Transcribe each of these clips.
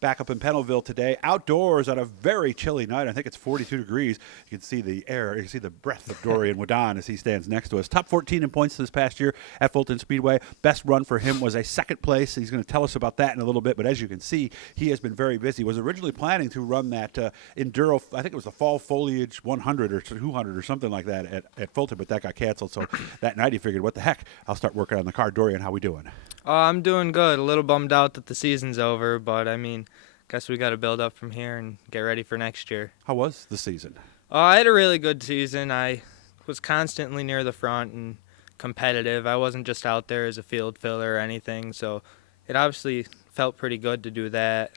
back up in Pennellville today. Outdoors on a very chilly night. I think it's 42 degrees. You can see the air. You can see the breath of Dorian Wahdan as he stands next to us. Top 14 in points this past year at Fulton Speedway. Best run for him was a second place. He's going to tell us about that in a little bit. But as you can see, he has been very busy. Was originally planning to run that Enduro, I think it was the Fall Foliage 100 or 200 or something like that at Fulton, but that got canceled. So that night he figured, what the heck, I'll start working on the car. Dorian, how we doing? I'm doing good. A little bummed out that the season's over, but I mean, guess we got to build up from here and get ready for next year. How was the season? I had a really good season. I was constantly near the front and competitive. I wasn't just out there as a field filler or anything, so it obviously felt pretty good to do that.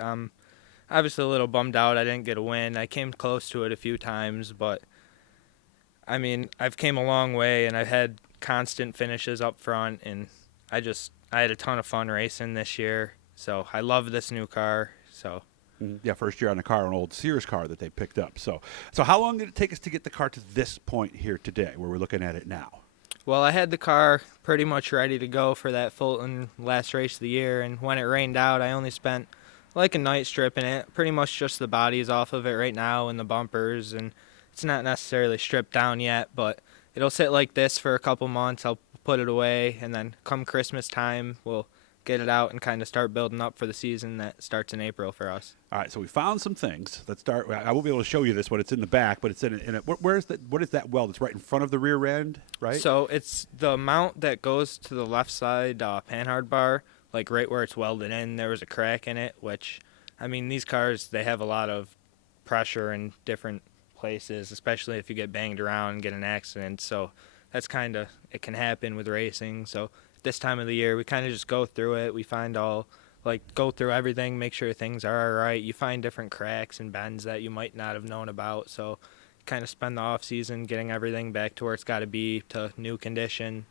Obviously a little bummed out I didn't get a win. I came close to it a few times, but I mean, I've came a long way and I've had constant finishes up front, and I had a ton of fun racing this year, so I love this new car. So yeah, first year on the car, an old Sears car that they picked up. So how long did it take us to get the car to this point here today, where we're looking at it now? Well, I had the car pretty much ready to go for that Fulton last race of the year, and when it rained out, I only spent like a night stripping it. Pretty much just the bodies off of it right now and the bumpers, and it's not necessarily stripped down yet, but it'll sit like this for a couple months. I'll put it away, and then come Christmas time, we'll get it out and kind of start building up for the season that starts in April for us. All right, so we found some things. Let's start. I won't be able to show you this when it's in the back, but it's in it. Where is that? What is that weld? It's right in front of the rear end, right? So it's the mount that goes to the left side panhard bar, like right where it's welded in. There was a crack in it, which, I mean, these cars, they have a lot of pressure in different places, especially if you get banged around and get an accident. So that's kind of, it can happen with racing. So this time of the year, we kind of just go through it. We go through everything, make sure things are all right. You find different cracks and bends that you might not have known about. So kind of spend the off season getting everything back to where it's got to be, to new condition,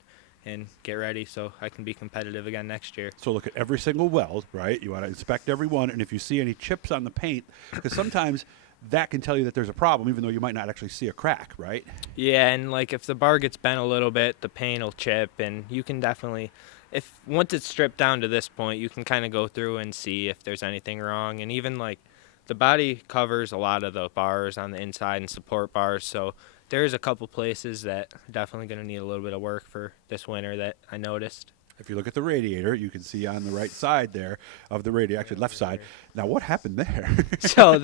and get ready so I can be competitive again next year. So look at every single weld, right? You want to inspect every one, and if you see any chips on the paint, because sometimes that can tell you that there's a problem, even though you might not actually see a crack, right? Yeah, and like if the bar gets bent a little bit, the paint will chip, and you can definitely, once it's stripped down to this point, you can kind of go through and see if there's anything wrong. And even like the body covers a lot of the bars on the inside and support bars, so there's a couple places that are definitely going to need a little bit of work for this winter that I noticed. If you look at the radiator, you can see on the right side there of the radiator, actually left side. Now, what happened there? So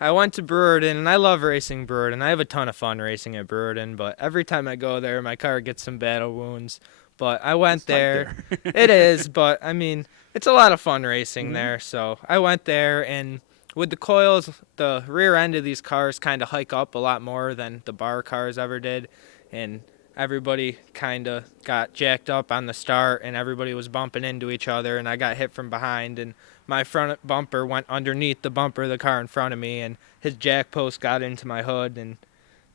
I went to Brewerton, and I love racing Brewerton. I have a ton of fun racing at Brewerton, but every time I go there, my car gets some battle wounds. But I went there. It is, but, I mean, it's a lot of fun racing there. So I went there, and with the coils, the rear end of these cars kind of hike up a lot more than the bar cars ever did, and everybody kind of got jacked up on the start, and everybody was bumping into each other, and I got hit from behind, and my front bumper went underneath the bumper of the car in front of me, and his jack post got into my hood and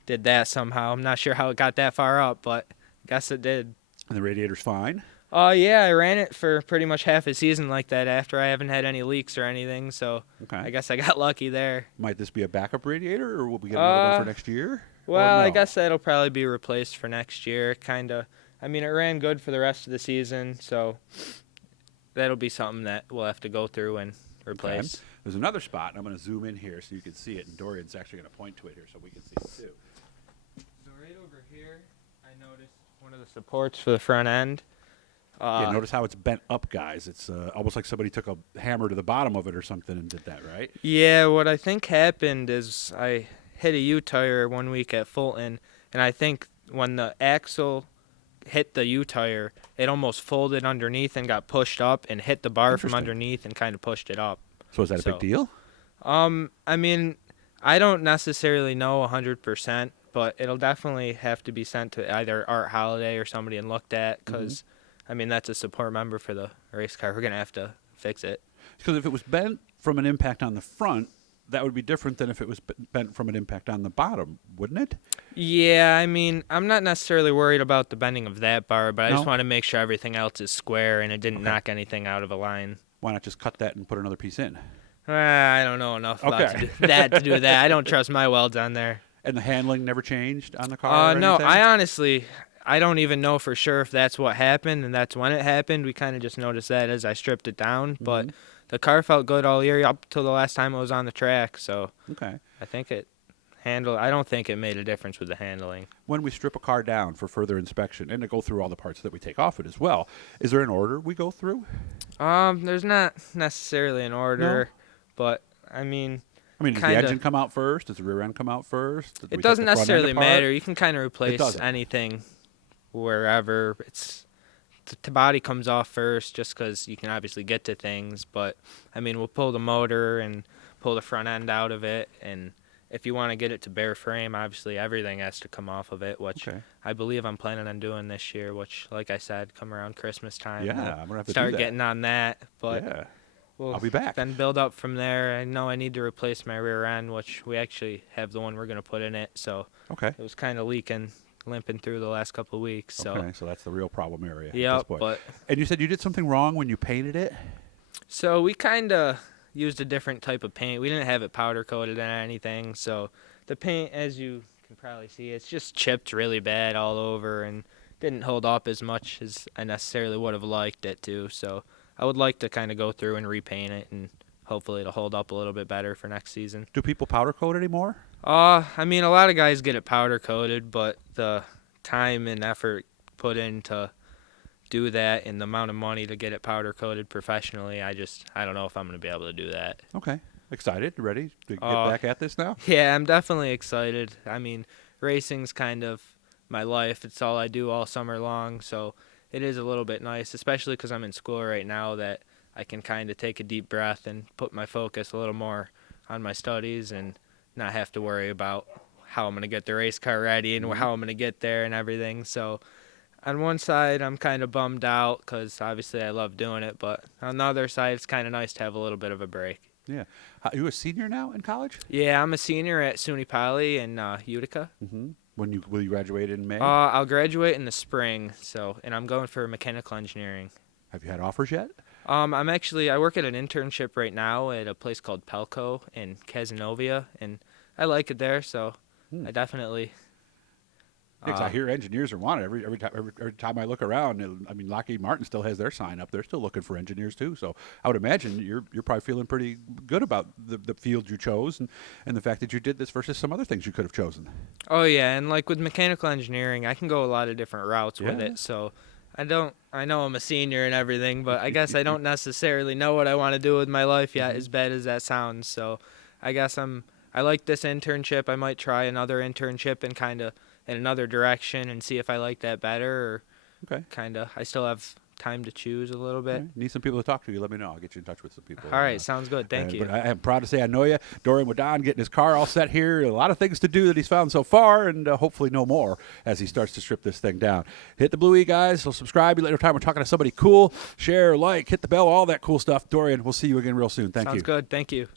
did that somehow. I'm not sure how it got that far up, but I guess it did. And the radiator's fine? Yeah, I ran it for pretty much half a season like that after. I haven't had any leaks or anything, so okay. I guess I got lucky there. Might this be a backup radiator, or will we get another one for next year? Well, no? I guess that'll probably be replaced for next year, kind of. I mean, it ran good for the rest of the season, so that'll be something that we'll have to go through and replace. Okay. There's another spot, and I'm going to zoom in here so you can see it, and Dorian's actually going to point to it here so we can see it too. So right over here, I noticed one of the supports for the front end. Yeah, notice how it's bent up, guys. It's almost like somebody took a hammer to the bottom of it or something and did that, right? Yeah, what I think happened is I hit a U-tire one week at Fulton, and I think when the axle hit the U-tire, it almost folded underneath and got pushed up and hit the bar from underneath and kind of pushed it up. So is that a big deal? I mean, I don't necessarily know 100%, but it'll definitely have to be sent to either Art Holiday or somebody and looked at, because I mean, that's a support member for the race car. We're going to have to fix it. Because if it was bent from an impact on the front, that would be different than if it was bent from an impact on the bottom, wouldn't it? Yeah, I mean, I'm not necessarily worried about the bending of that bar, but I just want to make sure everything else is square and it didn't knock anything out of a line. Why not just cut that and put another piece in? I don't know enough about to do that. I don't trust my welds on there. And the handling never changed on the car? No, I honestly, I don't even know for sure if that's what happened and that's when it happened. We kind of just noticed that as I stripped it down. But the car felt good all year up till the last time it was on the track. So Okay. I think I don't think it made a difference with the handling. When we strip a car down for further inspection and to go through all the parts that we take off it as well, is there an order we go through? There's not necessarily an order, but I mean, does the engine come out first? Does the rear end come out first? It doesn't necessarily matter. You can kind of replace anything wherever. The body comes off first just because you can obviously get to things. But, I mean, we'll pull the motor and pull the front end out of it. And if you want to get it to bare frame, obviously everything has to come off of it, which I believe I'm planning on doing this year, which, like I said, come around Christmas time. Yeah, I'm going to have to start getting on that. But yeah. I'll be back. Then build up from there. I know I need to replace my rear end, which we actually have the one we're going to put in it. So it was kind of limping through the last couple of weeks. So that's the real problem area. Yep. And you said you did something wrong when you painted it? So we kind of used a different type of paint. We didn't have it powder coated or anything. So the paint, as you can probably see, it's just chipped really bad all over and didn't hold up as much as I necessarily would have liked it to. So I would like to kind of go through and repaint it, and hopefully it'll hold up a little bit better for next season. Do people powder coat anymore? I mean, a lot of guys get it powder coated, but the time and effort put in to do that and the amount of money to get it powder coated professionally, I don't know if I'm going to be able to do that. Okay. Excited? Ready to get back at this now? Yeah, I'm definitely excited. I mean, racing's kind of my life. It's all I do all summer long, so it is a little bit nice, especially because I'm in school right now, that I can kind of take a deep breath and put my focus a little more on my studies and not have to worry about how I'm going to get the race car ready and how I'm going to get there and everything. So on one side, I'm kind of bummed out because obviously I love doing it, but on the other side, it's kind of nice to have a little bit of a break. Yeah. Are you a senior now in college? Yeah, I'm a senior at SUNY Poly in Utica. Mm-hmm. Will you graduate in May? I'll graduate in the spring, and I'm going for mechanical engineering. Have you had offers yet? I work at an internship right now at a place called Pelco in Casanova, and I like it there, so I definitely. Because I hear engineers are wanted every time I look around. I mean, Lockheed Martin still has their sign up. They're still looking for engineers too. So I would imagine you're probably feeling pretty good about the field you chose and the fact that you did this versus some other things you could have chosen. Oh yeah, and like with mechanical engineering, I can go a lot of different routes with it. So I know I'm a senior and everything, but I guess I don't necessarily know what I want to do with my life yet, as bad as that sounds. So I guess I like this internship. I might try another internship and kind of in another direction and see if I like that better, or I still have time to choose a little bit. Right. Need some people to talk to you, let me know. I'll get you in touch with some people. All right, sounds good. Thank you. But I am proud to say I know you. Dorian Wahdan getting his car all set here. A lot of things to do that he's found so far, and hopefully no more as he starts to strip this thing down. Hit the Blue E, guys. So subscribe. Later time we're talking to somebody cool. Share, like, hit the bell, all that cool stuff. Dorian, we'll see you again real soon. Thank you. Sounds good. Thank you.